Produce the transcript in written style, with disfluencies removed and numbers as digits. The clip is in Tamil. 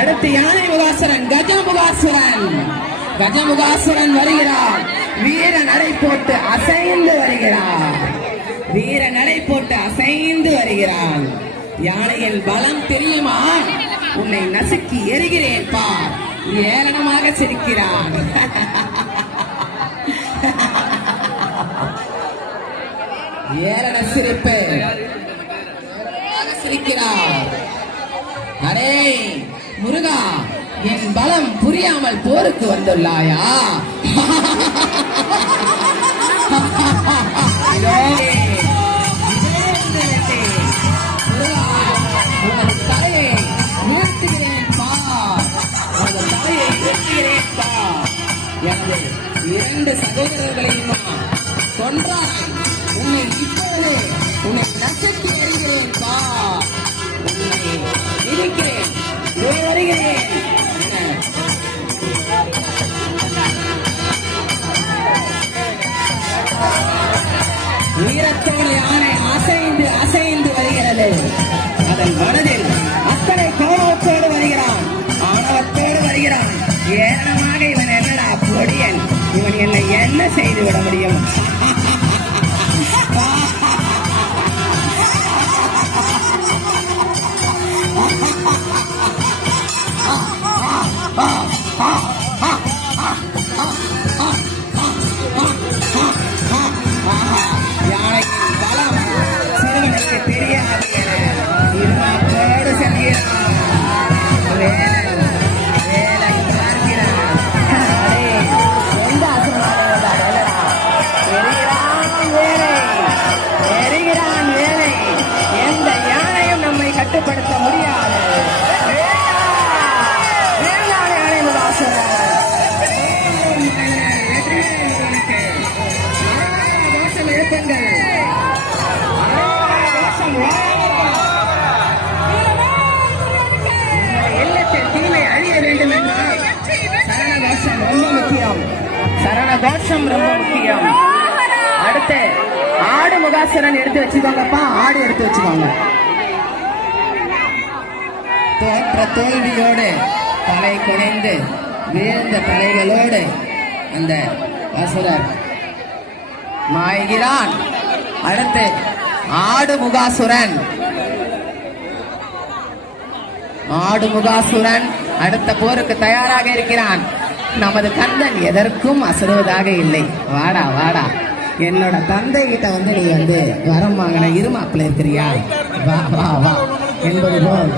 அடுத்து யானை முகாசுரன் கஜமுகாசுரன். கஜமுகாசுரன் வருகிறார். வீர நடை போட்டு அசைந்து வருகிறார். வீர நடை போட்டு அசைந்து வருகிறான். யானையின் பலம் தெரியுமா? உன்னை நசுக்கி எறிகிறேன் பார். ஏளனமாக சிரிக்கிறான். ஏளன சிரிப்பு. சிரிக்கிறார். அரே முருகா, என் பலம் புரியாமல் போருக்கு வந்துள்ளாயா? தலையை உயர்த்துகிறேன் பார். தலையை உயர்த்துகிறேன் பார். எனது 2 சகோதரர்களையும் கொன்றாய். உன்னை இப்பொழுது உன்னை நசுக்கி எறிகிறேன் பார். உன்னை இருக்கிறேன், வருகிறேன். வீரத்தோடு யானை அசைந்து அசைந்து வருகிறது. அதன் மனதில் அத்தனை கோபத்தோடு வருகிறான், ஆணவத்தோடு வருகிறான். ஏனமாக இவன் என்னடா பொடியன், இவன் என்னை என்ன செய்து விட முடியும்? யானையின் பலம் சிறுவனுக்கு தெரியாது என இருமாப்போடு செல்கிறான். வேலன் வேலன் பார்க்கிறான். எந்த அசுரனாக எரிகிறான் வேலை, எரிகிறான் வேலை. எந்த யானையும் நம்மை கட்டுப்படுத்த முடியாது. சரணகோஷம் ரொம்ப முக்கியம். அடுத்து ஆடு முகாசுரன் எடுத்து வச்சுக்கோங்கப்பா. ஆடு எடுத்து வச்சுக்கோங்க. தோற்ற தோல்வியோடு தலை குனைந்து வீழ்ந்த தலைகளோடு அந்த அசுரர் மாய்கிறான். அடுத்து ஆடு முகாசுரன். ஆடு முகாசுரன் அடுத்த போருக்கு தயாராக இருக்கிறான். நமது கந்தன் எதற்கும் அசருவதாக இல்லை. வாடா வாடா, என்னோட தந்தை கிட்ட நீ வரம் வாங்கின இருமாப்பிள்ள இருக்கிறியா? வா வா வா என்பது போல்